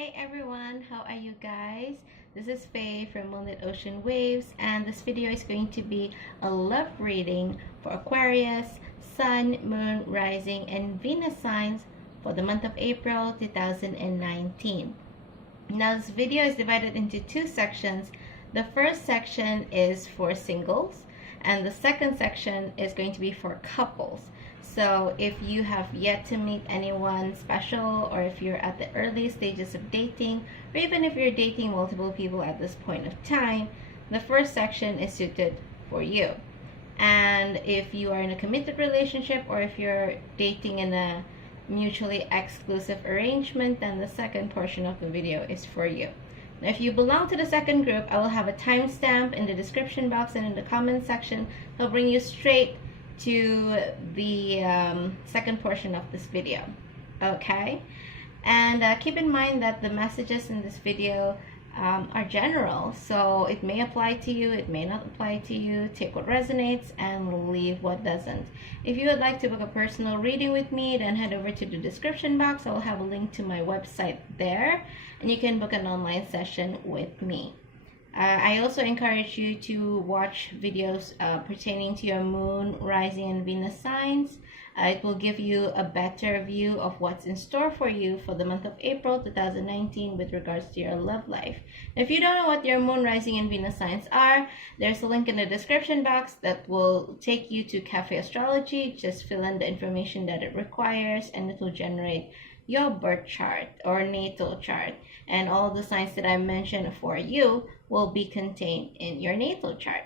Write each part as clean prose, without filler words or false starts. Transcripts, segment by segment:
Hey everyone, how are you guys? This is Faye from Moonlit Ocean Waves, and this video is going to be a love reading for Aquarius, Sun, Moon, Rising, and Venus signs for the month of April 2019. Now this video is divided into two sections. The first section is for singles, and the second section is going to be for couples. So if you have yet to meet anyone special, or if you're at the early stages of dating, or even if you're dating multiple people at this point of time, the first section is suited for you. And if you are in a committed relationship, or if you're dating in a mutually exclusive arrangement, then the second portion of the video is for you. Now, if you belong to the second group, I will have a timestamp in the description box and in the comment section. It'll bring you straight to the second portion of this video. Okay, and keep in mind that the messages in this video are general, so it may apply to you, it may not apply to you. Take what resonates and leave what doesn't. If you would like to book a personal reading with me, then head over to the description box. I'll have a link to my website there, and you can book an online session with me. I also encourage you to watch videos pertaining to your moon, rising, and Venus signs. It will give you a better view of what's in store for you for the month of April 2019 with regards to your love life. If you don't know what your moon, rising, and Venus signs are, there's a link in the description box that will take you to Cafe Astrology. Just fill in the information that it requires, and it will generate your birth chart or natal chart, and all the signs that I mentioned for you will be contained in your natal chart.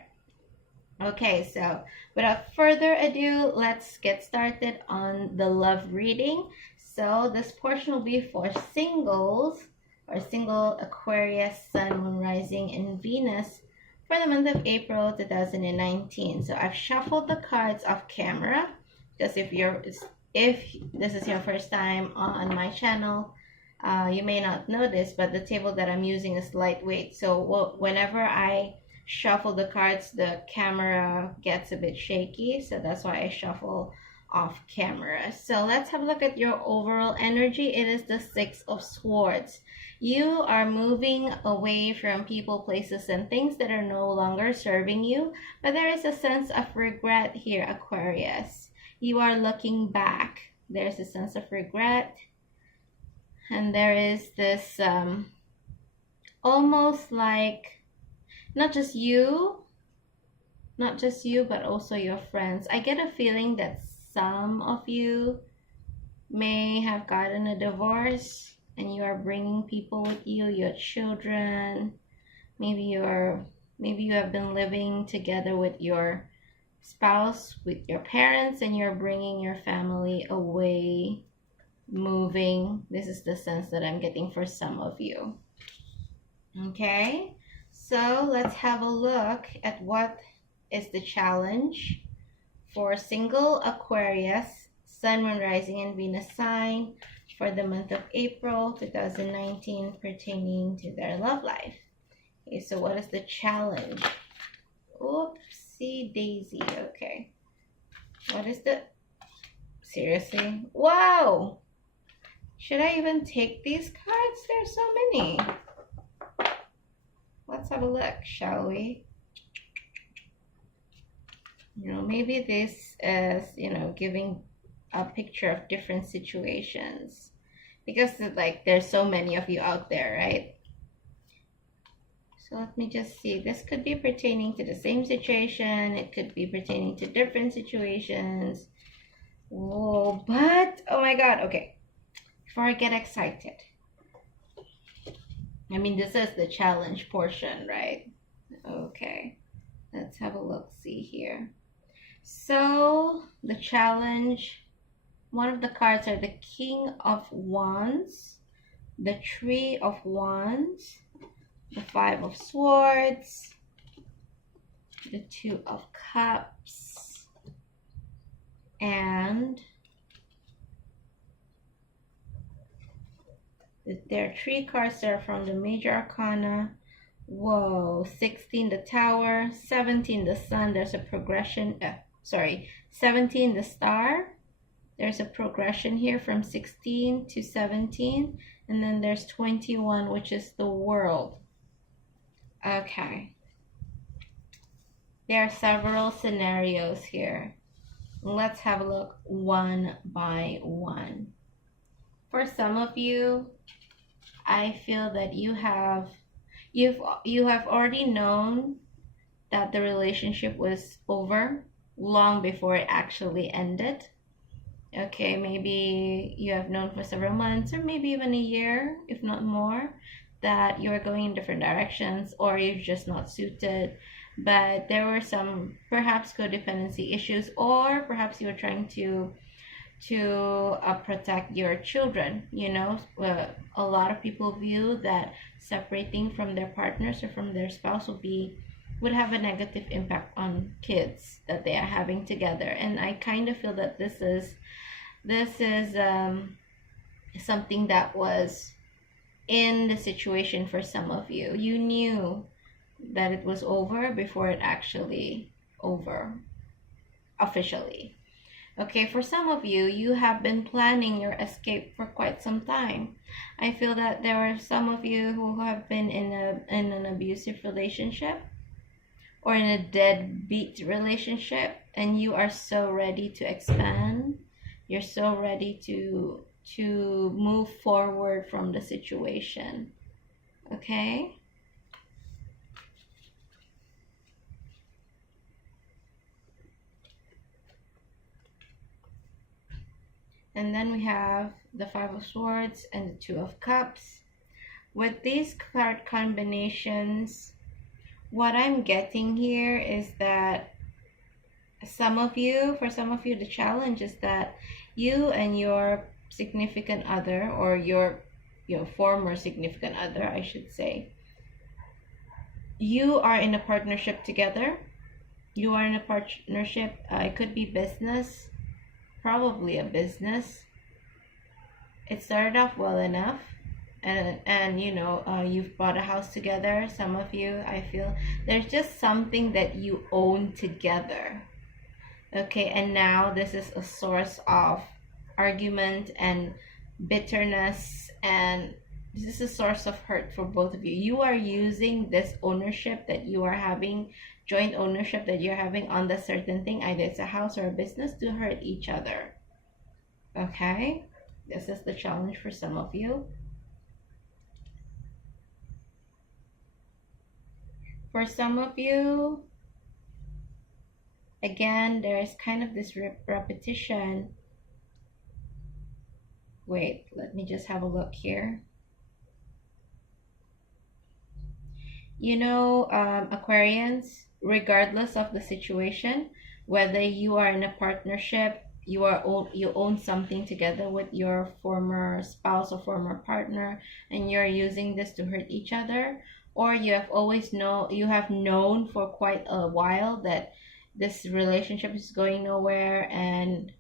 Okay, so without further ado, let's get started on the love reading. So this portion will be for singles or single Aquarius, Sun, Moon, Rising, and Venus for the month of April 2019. So I've shuffled the cards off camera because if this is your first time on my channel, you may not know this, but the table that I'm using is lightweight. So whenever I shuffle the cards, the camera gets a bit shaky. So that's why I shuffle off camera. So let's have a look at your overall energy. It is the Six of Swords. You are moving away from people, places, and things that are no longer serving you. But there is a sense of regret here, Aquarius. You are looking back. There's a sense of regret. And there is this almost like not just you, but also your friends. I get a feeling that some of you may have gotten a divorce and you are bringing people with you, your children. Maybe you have been living together with your spouse, with your parents, and you're bringing your family away, moving. This is the sense that I'm getting for some of you. Okay, so let's have a look at what is the challenge for single Aquarius, Sun, Moon, Rising, and Venus sign for the month of April 2019 pertaining to their love life. Okay, so what is the challenge? Oopsie daisy. Okay, what is the, seriously, wow, should I even take these cards? There's so many. Let's have a look, shall we? Maybe this is, giving a picture of different situations, because there's so many of you out there, right? So let me just see. This could be pertaining to the same situation. It could be pertaining to different situations. Whoa, but, oh my God, okay. Before I get excited, I mean, this is the challenge portion, right? Okay, let's have a look-see here. So the challenge, one of the cards are the King of Wands, the Three of Wands, the Five of Swords, the Two of Cups, and there are three cards that are from the Major Arcana. Whoa, 16 the Tower, 17 the Sun. There's a progression. 17 the Star, There's a progression here from 16 to 17, and then there's 21, which is the world. Okay. There are several scenarios here. Let's have a look one by one. For some of you, I feel that you have already known that the relationship was over long before it actually ended. Okay, maybe you have known for several months or maybe even a year, if not more, that you're going in different directions or you're just not suited. But there were some perhaps codependency issues, or perhaps you were trying to protect your children. A lot of people view that separating from their partners or from their spouse would have a negative impact on kids that they are having together. And I kind of feel that this is something that was in the situation for some of you. You knew that it was over before it actually over officially. Okay, for some of you, you have been planning your escape for quite some time. I feel that there are some of you who have been in an abusive relationship or in a deadbeat relationship, and you are so ready to expand. You're so ready to move forward from the situation. Okay? And then we have the Five of Swords and the Two of Cups. With these card combinations, what I'm getting here is that for some of you, the challenge is that you and your significant other, or your former significant other, I should say, you are in a partnership together. You are in a partnership. It could be business, probably a business. It started off well enough, and you've bought a house together. Some of you, I feel there's just something that you own together. Okay, and now this is a source of argument and bitterness, and this is a source of hurt for both of you. You are using this ownership that you are having, joint ownership that you're having on the certain thing, either it's a house or a business, to hurt each other. Okay, this is the challenge for some of you. For some of you, again, there's kind of this repetition. Wait, let me just have a look here. Aquarians, regardless of the situation, whether you are in a partnership, you own something together with your former spouse or former partner, and you're using this to hurt each other, or you have known for quite a while that this relationship is going nowhere, and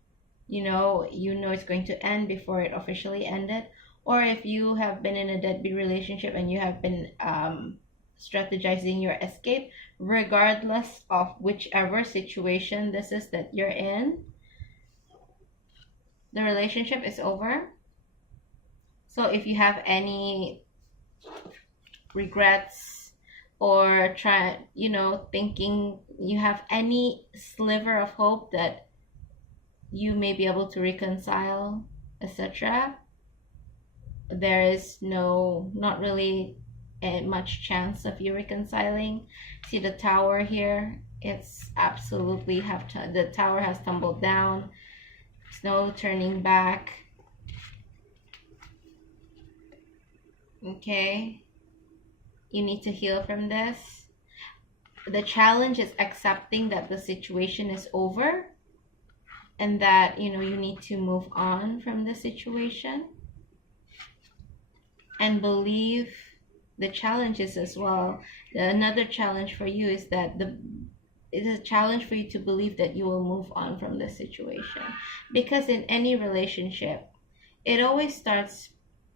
it's going to end before it officially ended. Or if you have been in a deadbeat relationship and you have been strategizing your escape, regardless of whichever situation this is that you're in, the relationship is over. So if you have any regrets, or thinking you have any sliver of hope that you may be able to reconcile, etc., there is not really much chance of you reconciling. See the Tower here? It's absolutely the Tower has tumbled down. There's no turning back. Okay, you need to heal from this. The challenge is accepting that the situation is over, and that you need to move on from the situation, and believe the challenges as well. Another challenge for you is that it is a challenge for you to believe that you will move on from the situation, because in any relationship, it always starts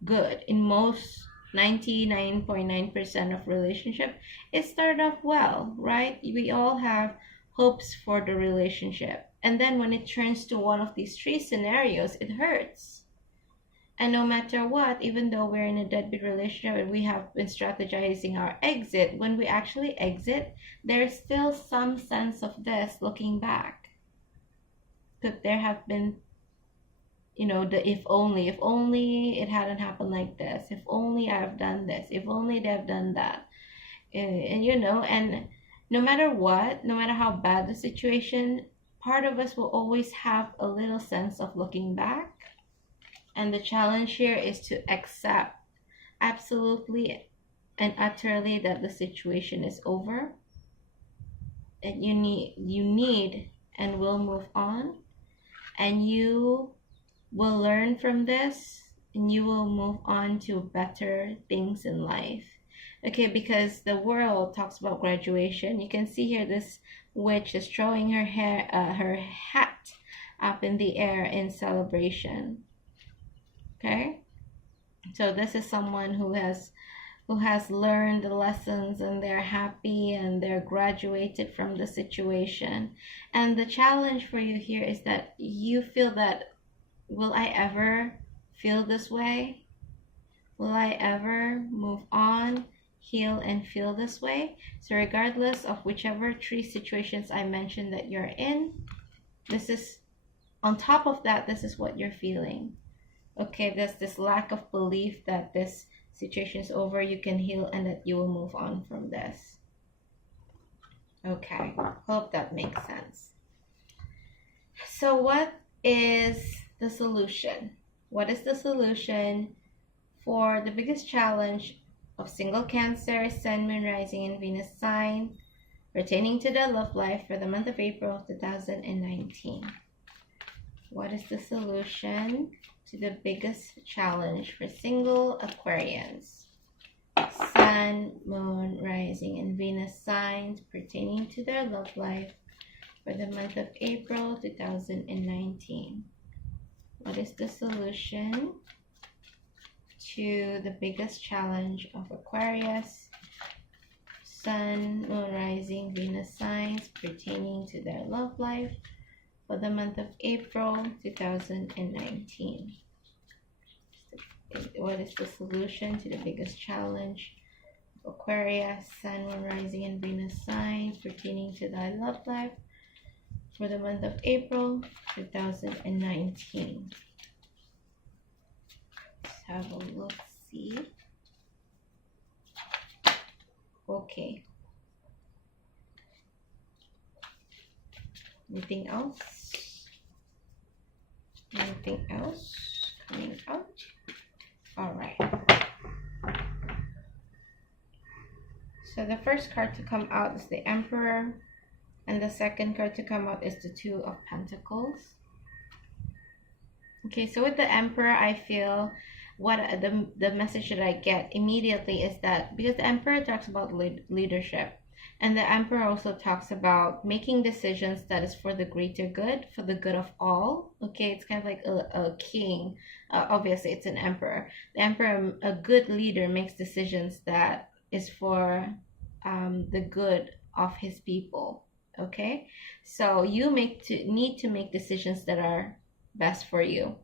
good. In most 99.9% of relationship, it started off well, right? We all have hopes for the relationship. And then when it turns to one of these three scenarios, it hurts. And no matter what, even though we're in a deadbeat relationship and we have been strategizing our exit, when we actually exit, there's still some sense of this looking back. Could there have been, the if only it hadn't happened like this, if only I've done this, if only they've done that. And no matter what, no matter how bad the situation, part of us will always have a little sense of looking back. And the challenge here is to accept absolutely and utterly that the situation is over, and you need and will move on, and you will learn from this, and you will move on to better things in life. Okay, because the world talks about graduation. You can see here this witch is throwing her hat up in the air in celebration. Okay, so this is someone who has learned the lessons, and they're happy and they're graduated from the situation. And the challenge for you here is that you feel that, will I ever feel this way? Will I ever move on, heal, and feel this way? So regardless of whichever three situations I mentioned that you're in, this is, on top of that, this is what you're feeling. Okay, there's this lack of belief that this situation is over, you can heal, and that you will move on from this. Okay, hope that makes sense. So what is the solution? What is the solution for the biggest challenge of single Cancer, Sun, Moon, Rising, and Venus sign pertaining to the love life for the month of April 2019? What is the solution to the biggest challenge for single Aquarians, Sun, Moon, Rising, and Venus signs pertaining to their love life for the month of April 2019? What is the solution to the biggest challenge of Aquarius, Sun, Moon, Rising, Venus signs pertaining to their love life for the month of April 2019? What is the solution to the biggest challenge of Aquarius, Sun, Moon, Rising, and Venus signs pertaining to thy love life for the month of April 2019? Let's have a look, see. Okay. Anything else? Anything else coming out? All right. So the first card to come out is the Emperor, and the second card to come out is the Two of Pentacles. Okay, so with the Emperor, I feel what the message that I get immediately is that, because the Emperor talks about leadership, and the Emperor also talks about making decisions that is for the greater good, for the good of all. Okay, it's kind of like a king. Obviously, it's an emperor. The emperor, a good leader, makes decisions that is for the good of his people. Okay, so you need to make decisions that are best for you.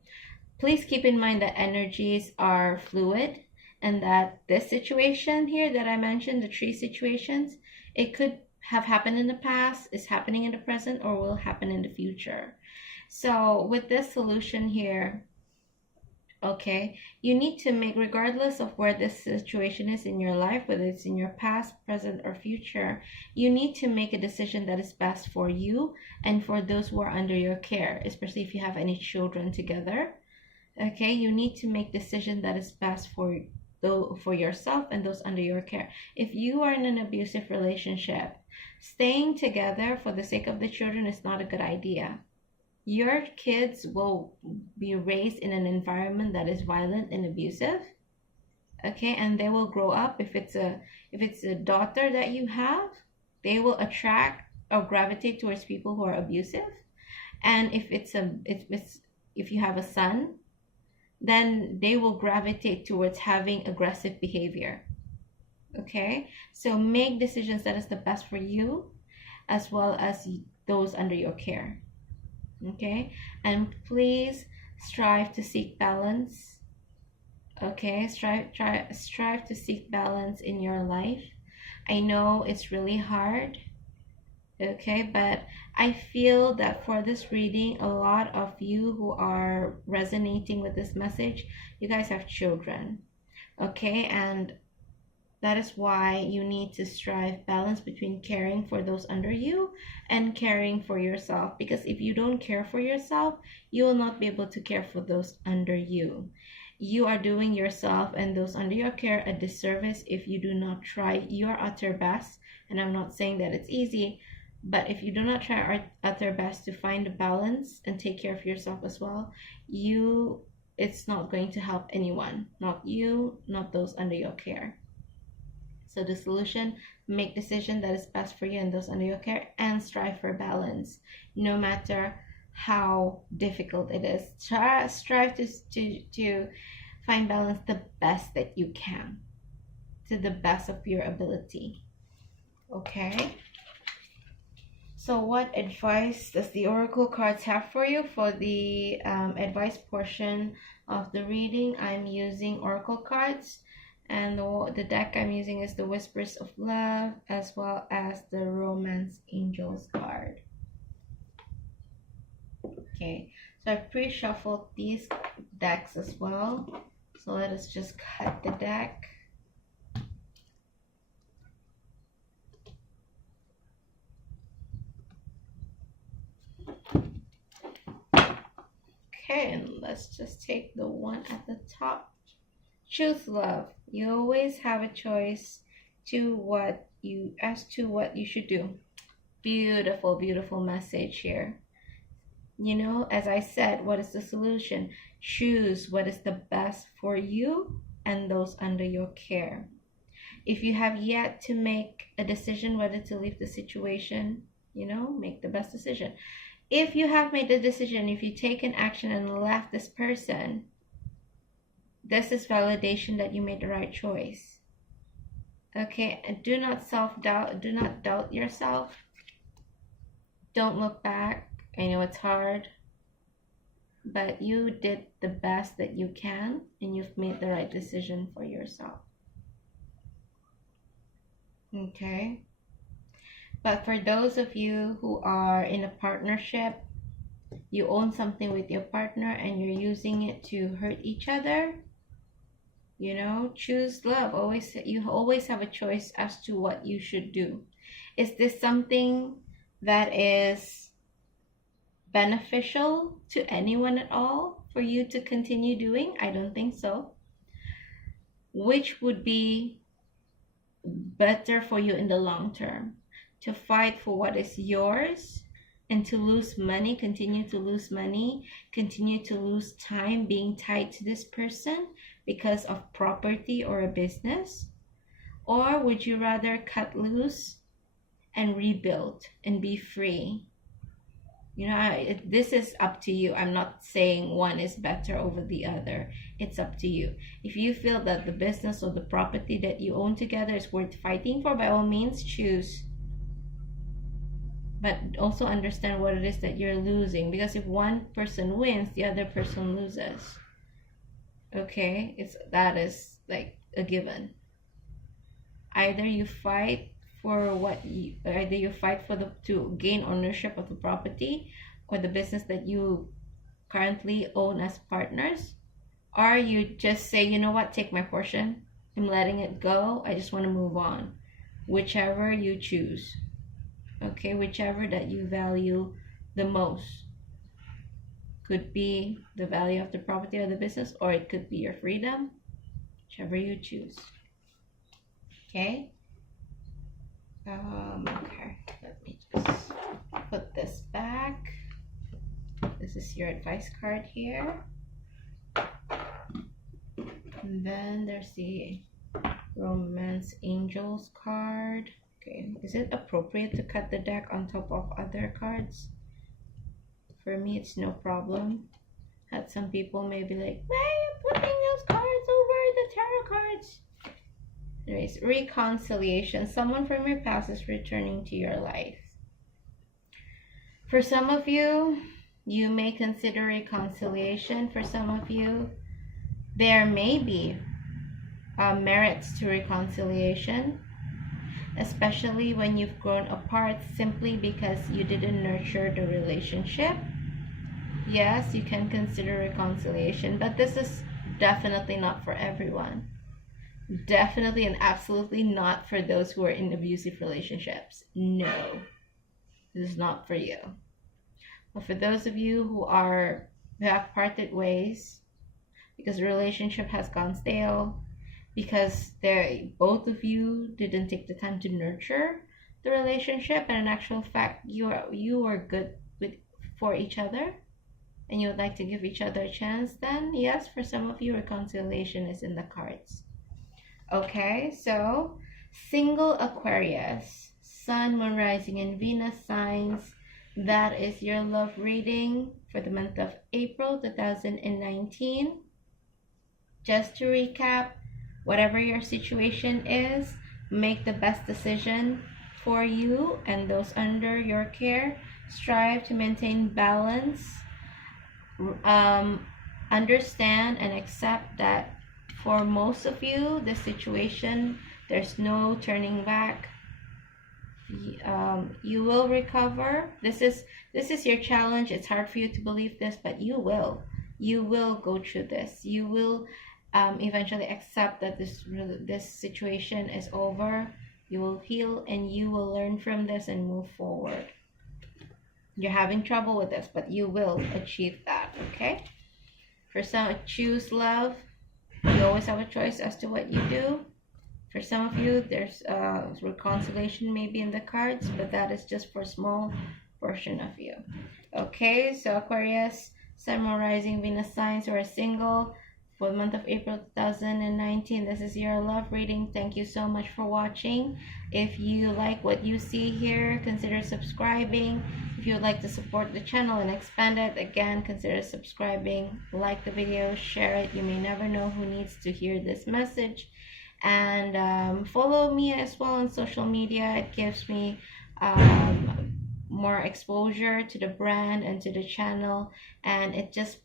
Please keep in mind that energies are fluid, and that this situation here that I mentioned, the three situations, it could have happened in the past, is happening in the present, or will happen in the future. So with this solution here, okay, you need to make, regardless of where this situation is in your life, whether it's in your past, present, or future, you need to make a decision that is best for you and for those who are under your care, especially if you have any children together. Okay, you need to make decision that is best for yourself and those under your care. If you are in an abusive relationship, staying together for the sake of the children is not a good idea. Your kids will be raised in an environment that is violent and abusive. Okay, and they will grow up, if it's a daughter that you have, they will attract or gravitate towards people who are abusive. And if you have a son, then they will gravitate towards having aggressive behavior. Okay, so make decisions that is the best for you as well as those under your care. Okay, and please strive to seek balance. Okay, strive to seek balance in your life. I know it's really hard. Okay, but I feel that for this reading, a lot of you who are resonating with this message, you guys have children. Okay, and that is why you need to strive balance between caring for those under you and caring for yourself. Because if you don't care for yourself, you will not be able to care for those under you. You are doing yourself and those under your care a disservice if you do not try your utter best. And I'm not saying that it's easy, but if you do not try our utter best to find a balance and take care of yourself as well, it's not going to help anyone, not you, not those under your care. So the solution, make decision that is best for you and those under your care, and strive for balance, no matter how difficult it is. Strive to find balance the best that you can, to the best of your ability. Okay. So what advice does the oracle cards have for you? For the advice portion of the reading, I'm using oracle cards. And the deck I'm using is the Whispers of Love, as well as the Romance Angels card. Okay, so I've pre-shuffled these decks as well. So let us just cut the deck. Okay, and let's just take the one at the top. Choose love. You always have a choice as to what you should do. Beautiful, beautiful message here. You know, as I said, what is the solution? Choose what is the best for you and those under your care. If you have yet to make a decision whether to leave the situation, you know, make the best decision. If you have made the decision, if you take an action and left this person, this is validation that you made the right choice. Okay, and do not self-doubt. Do not doubt yourself. Don't look back. I know it's hard, but you did the best that you can, and you've made the right decision for yourself. Okay. But for those of you who are in a partnership, you own something with your partner and you're using it to hurt each other, you know, choose love. You always have a choice as to what you should do. Is this something that is beneficial to anyone at all for you to continue doing? I don't think so. Which would be better for you in the long term? To fight for what is yours and to lose money, continue to lose money, continue to lose time being tied to this person because of property or a business? Or would you rather cut loose and rebuild and be free? You know, this is up to you. I'm not saying one is better over the other. It's up to you. If you feel that the business or the property that you own together is worth fighting for, by all means, choose. But also understand what it is that you're losing. Because if one person wins, the other person loses. Okay? That is like a given. Either you fight to gain ownership of the property or the business that you currently own as partners, or you just say, you know what, take my portion, I'm letting it go, I just want to move on. Whichever you choose. Okay, whichever that you value the most. Could be the value of the property or the business, or it could be your freedom. Whichever you choose. Okay. Okay, let me just put this back. This is your advice card here. And then there's the Romance Angels card. Okay, is it appropriate to cut the deck on top of other cards? For me, it's no problem. That some people may be like, why are you putting those cards over the tarot cards? Anyways, reconciliation. Someone from your past is returning to your life. For some of you, You may consider reconciliation for some of you. There may be merits to reconciliation, especially when you've grown apart simply because you didn't nurture the relationship. Yes, you can consider reconciliation, but this is definitely not for everyone. Definitely and absolutely not for those who are in abusive relationships. No, this is not for you. But for those of you who have parted ways because the relationship has gone stale, because both of you didn't take the time to nurture the relationship, and in actual fact you are good for each other, and you would like to give each other a chance, then yes, for some of you, reconciliation is in the cards. Okay, so single Aquarius, Sun, Moon, Rising, and Venus signs, that is your love reading for the month of April 2019. Just to recap, whatever your situation is, make the best decision for you and those under your care. Strive to maintain balance. Understand and accept that for most of you, the situation, there's no turning back. You will recover. This is your challenge. It's hard for you to believe this, but you will go through this. You will eventually accept that this situation is over. You will heal and you will learn from this and move forward. You're having trouble with this, but you will achieve that. Okay, for some, choose love. You always have a choice as to what you do. For some of you, there's reconciliation maybe in the cards, but that is just for a small portion of you. Okay, so Aquarius, Sun, Moon, Rising, Venus signs who are single for the month of April 2019. This is your love reading. Thank you so much for watching. If you like what you see here, consider subscribing. If you would like to support the channel and expand it, again, consider subscribing. Like the video, share it. You may never know who needs to hear this message. And follow me as well on social media. It gives me more exposure to the brand and to the channel, and it just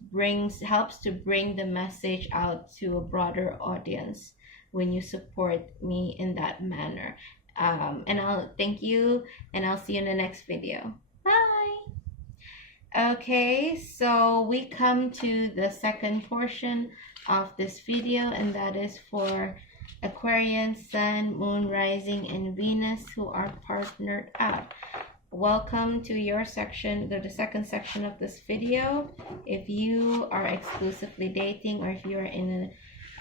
helps to bring the message out to a broader audience when you support me in that manner. And I'll thank you, and I'll see you in the next video. Bye. Okay, so we come to the second portion of this video, and that is for Aquarius, Sun, Moon, Rising, and Venus who are partnered up. Welcome to your section, the second section of this video. If you are exclusively dating or if you are in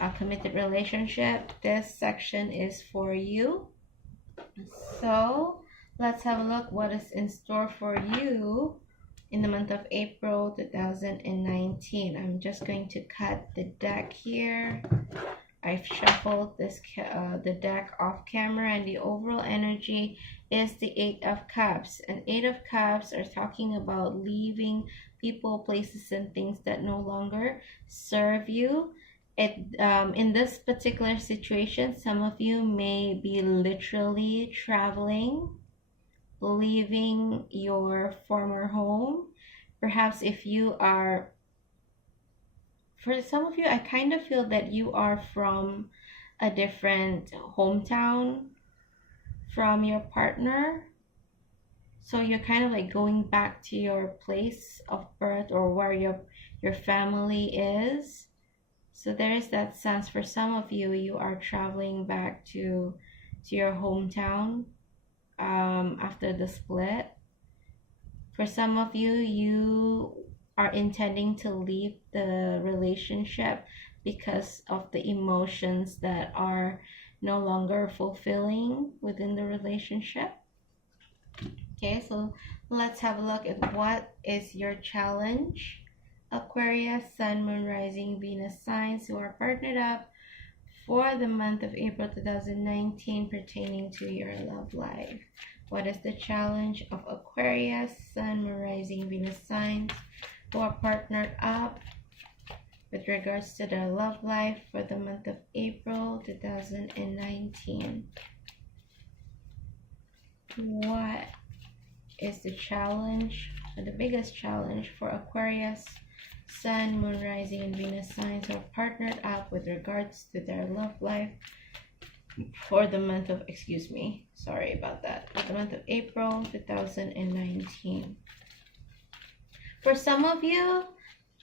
a committed relationship, this section is for you. So let's have a look what is in store for you in the month of April 2019. I'm just going to cut the deck here. I've shuffled the deck off camera, and the overall energy is the Eight of Cups. And Eight of Cups are talking about leaving people, places, and things that no longer serve you. In this particular situation, some of you may be literally traveling, leaving your former home. Perhaps if you are, for some of you, I kind of feel that you are from a different hometown from your partner. So you're kind of like going back to your place of birth or where your family is. So there is that sense for some of you, you are traveling back to your hometown after the split. For some of you, you are intending to leave the relationship because of the emotions that are no longer fulfilling within the relationship. Okay, so let's have a look at what is your challenge. Aquarius, Sun, Moon, Rising, Venus signs who are partnered up for the month of April 2019 pertaining to your love life. What is the challenge of Aquarius, Sun, Moon, Rising, Venus signs who are partnered up with regards to their love life for the month of April 2019? What is the challenge for the biggest challenge for Aquarius, Sun, Moon, Rising, and Venus signs who are partnered up with regards to their love life for the month of, sorry about that, for the month of April 2019. For some of you,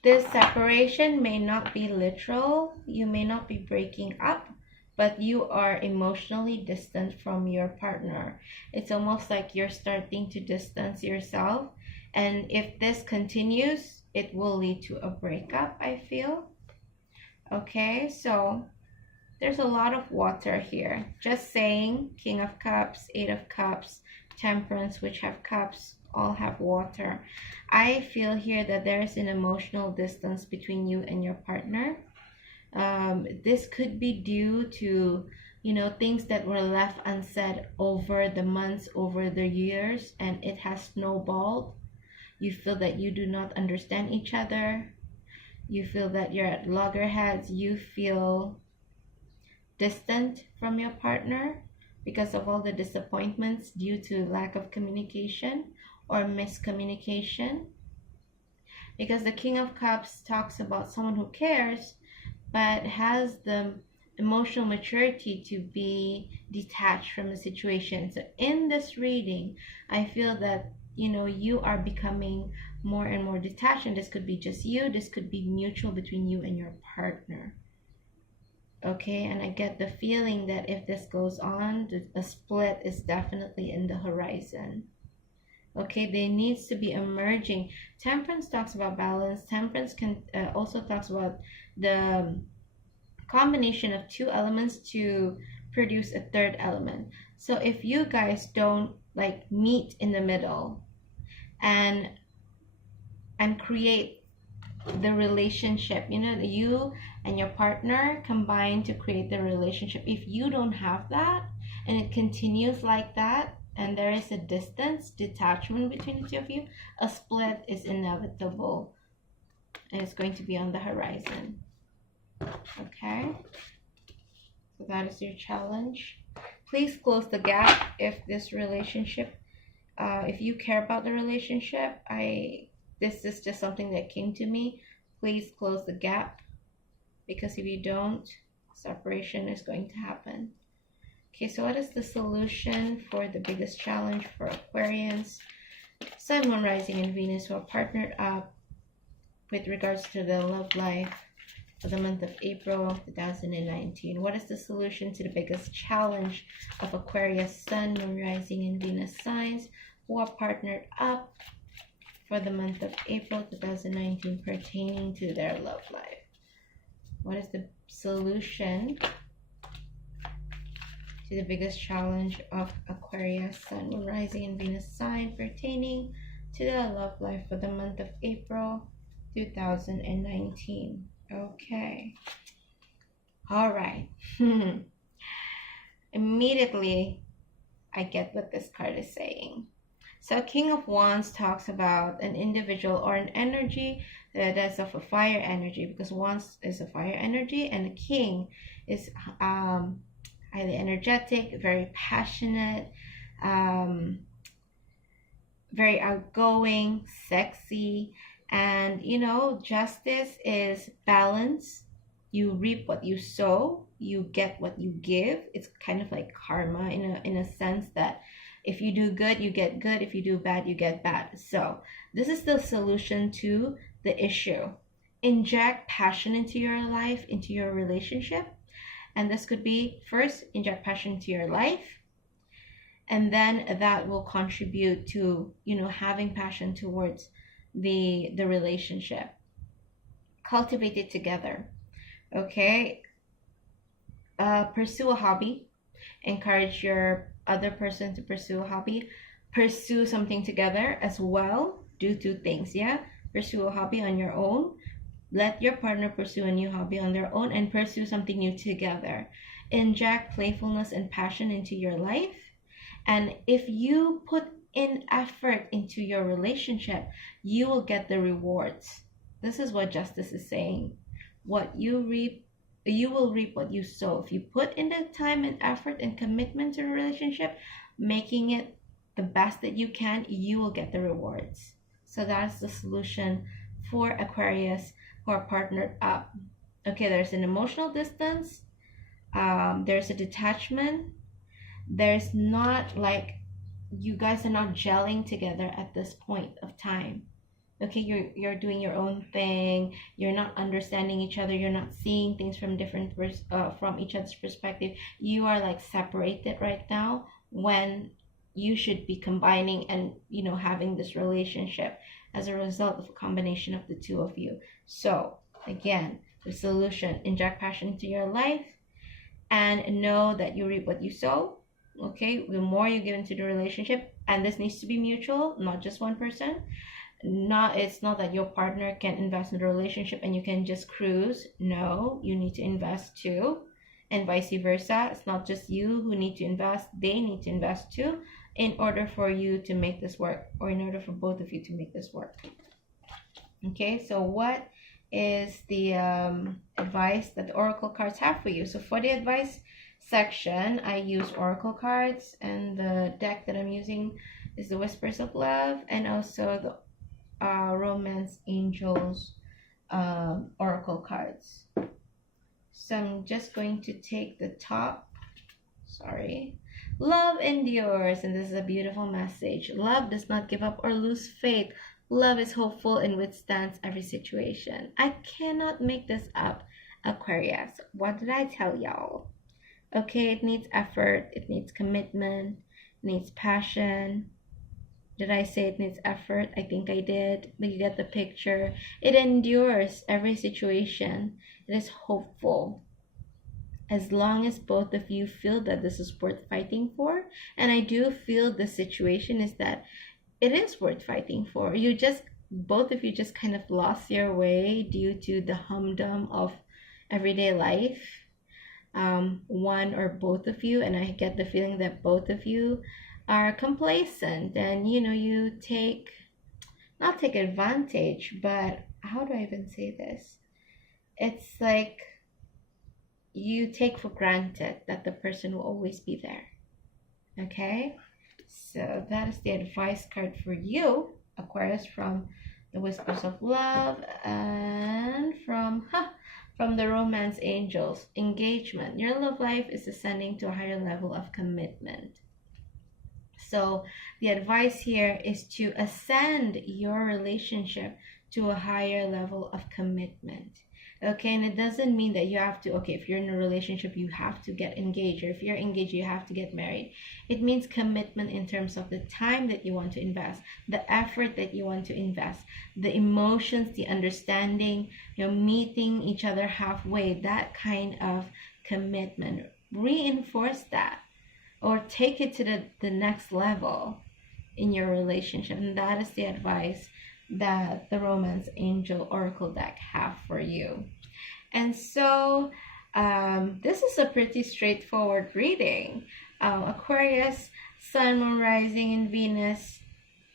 this separation may not be literal. You may not be breaking up, but you are emotionally distant from your partner. It's almost like you're starting to distance yourself. And if this continues, it will lead to a breakup, I feel. Okay, so there's a lot of water here. Just saying, King of Cups, Eight of Cups, Temperance, which have cups, all have water. I feel here that there is an emotional distance between you and your partner. This could be due to, things that were left unsaid over the months, over the years, and it has snowballed. You feel that you do not understand each other. You feel that you're at loggerheads. You feel distant from your partner because of all the disappointments due to lack of communication or miscommunication. Because the King of Cups talks about someone who cares but has the emotional maturity to be detached from the situation. So in this reading, I feel that you are becoming more and more detached, and this could be just you, this could be mutual between you and your partner. Okay, and I get the feeling that if this goes on, a split is definitely in the horizon. Okay, there needs to be a merging. Temperance talks about balance. Temperance can also talks about the combination of two elements to produce a third element. So if you guys don't meet in the middle and create the relationship, you and your partner combine to create the relationship. If you don't have that and it continues like that, and there is a detachment between the two of you, a split is inevitable and it's going to be on the horizon. Okay, so that is your challenge. Please close the gap if this relationship, if you care about the relationship. This is just something that came to me. Please close the gap, because if you don't, separation is going to happen. Okay, so what is the solution for the biggest challenge for Aquarians, Sun, Moon, Rising, and Venus who are partnered up with regards to their love life for the month of April 2019? What is the solution to the biggest challenge of Aquarius, Sun, Moon, Rising, and Venus signs who are partnered up for the month of April 2019 pertaining to their love life? What is the solution to the biggest challenge of Aquarius, Sun, Moon, Rising, and Venus sign pertaining to their love life for the month of April 2019? Okay. All right. Immediately, I get what this card is saying. So King of Wands talks about an individual or an energy that is of a fire energy, because Wands is a fire energy, and the King is highly energetic, very passionate, very outgoing, sexy, and justice is balance. You reap what you sow, you get what you give. It's kind of like karma in a sense that if you do good, you get good. If you do bad, you get bad. So this is the solution to the issue. Inject passion into your life, into your relationship. And this could be, first, inject passion into your life. And then that will contribute to, having passion towards the relationship. Cultivate it together. Okay? Pursue a hobby. Encourage your other person to pursue a hobby. Pursue something together as well. Do two things, yeah? Pursue a hobby on your own. Let your partner pursue a new hobby on their own, and pursue something new together. Inject playfulness and passion into your life. And if you put in effort into your relationship, you will get the rewards. This is what justice is saying. What you reap, you will reap what you sow. If you put in the time and effort and commitment to a relationship, making it the best that you can, you will get the rewards. So that's the solution for Aquarius who are partnered up. Okay, there's an emotional distance, there's a detachment, there's not like you guys are not gelling together at this point of time. Okay, you're doing your own thing, you're not understanding each other, you're not seeing things from from each other's perspective. You are like separated right now when you should be combining and having this relationship as a result of a combination of the two of you. So again, the solution: inject passion into your life and know that you reap what you sow. Okay, the more you give into the relationship, and this needs to be mutual, not just one person. It's not that your partner can invest in the relationship and you can just cruise. No, you need to invest too, and vice versa. It's not just you who need to invest, they need to invest too, in order for you to make this work, or in order for both of you to make this work. Okay, so what is the advice that the oracle cards have for you? So for the advice section, I use oracle cards, and the deck that I'm using is the Whispers of Love, and also the Romance Angels oracle cards. So I'm just going to take the top. Sorry. Love endures, and this is a beautiful message. Love does not give up or lose faith. Love is hopeful and withstands every situation. I cannot make this up, Aquarius. What did I tell y'all? Okay, it needs effort, it needs commitment, it needs passion. Did I say it needs effort? I think I did. But you get the picture. It endures every situation. It is hopeful. As long as both of you feel that this is worth fighting for, and I do feel the situation is that it is worth fighting for. Both of you just kind of lost your way due to the humdrum of everyday life. One or both of you, and I get the feeling that both of you are complacent, and you not take advantage, but how do I even say this? It's like you take for granted that the person will always be there. Okay, so that is the advice card for you, Aquarius, from the Whispers of Love, and from the Romance Angels. Engagement. Your love life is ascending to a higher level of commitment. So the advice here is to ascend your relationship to a higher level of commitment. Okay, and it doesn't mean that you have to, okay, if you're in a relationship, you have to get engaged, or if you're engaged, you have to get married. It means commitment in terms of the time that you want to invest, the effort that you want to invest, the emotions, the understanding, meeting each other halfway, that kind of commitment. Reinforce that, or take it to the next level in your relationship. And that is the advice that the Romance Angel Oracle deck have for you. And so this is a pretty straightforward reading. Aquarius, Sun, Moon, Rising, and Venus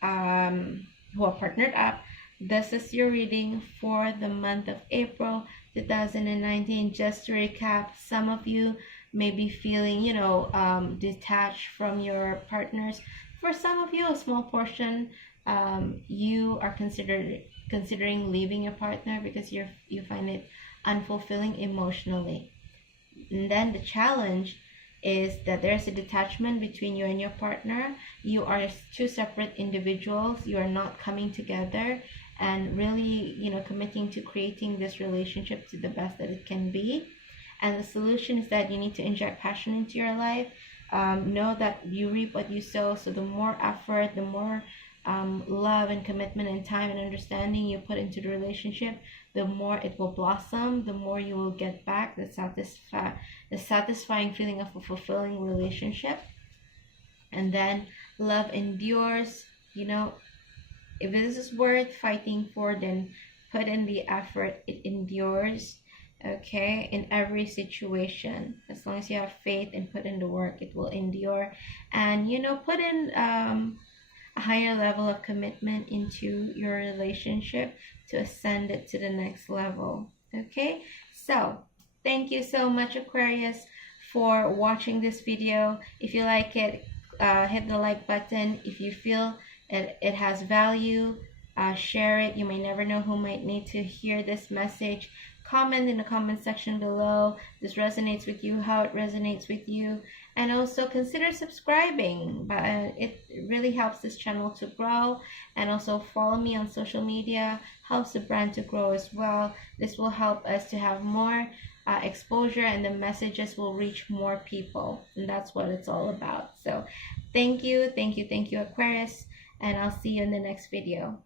who are partnered up. This is your reading for the month of April 2019. Just to recap, some of you may be feeling, detached from your partners. For some of you, a small portion, you are considering leaving your partner because you find it unfulfilling emotionally. And then the challenge is that there's a detachment between you and your partner. You are two separate individuals. You are not coming together and really, committing to creating this relationship to the best that it can be. And the solution is that you need to inject passion into your life. Know that you reap what you sow. So the more effort, the more love and commitment and time and understanding you put into the relationship, the more it will blossom, the more you will get back the satisfying feeling of a fulfilling relationship. And then love endures. If this is worth fighting for, then put in the effort. It endures. Okay, in every situation, as long as you have faith and put in the work, it will endure. And put in a higher level of commitment into your relationship to ascend it to the next level. Okay, so thank you so much, Aquarius, for watching this video. If you like it, hit the like button. If you feel it has value, share it. You may never know who might need to hear this message. Comment in the comment section below. This resonates with you, how it resonates with you. And also consider subscribing. But it really helps this channel to grow. And also follow me on social media. Helps the brand to grow as well. This will help us to have more exposure, and the messages will reach more people. And that's what it's all about. So thank you, Aquarius. And I'll see you in the next video.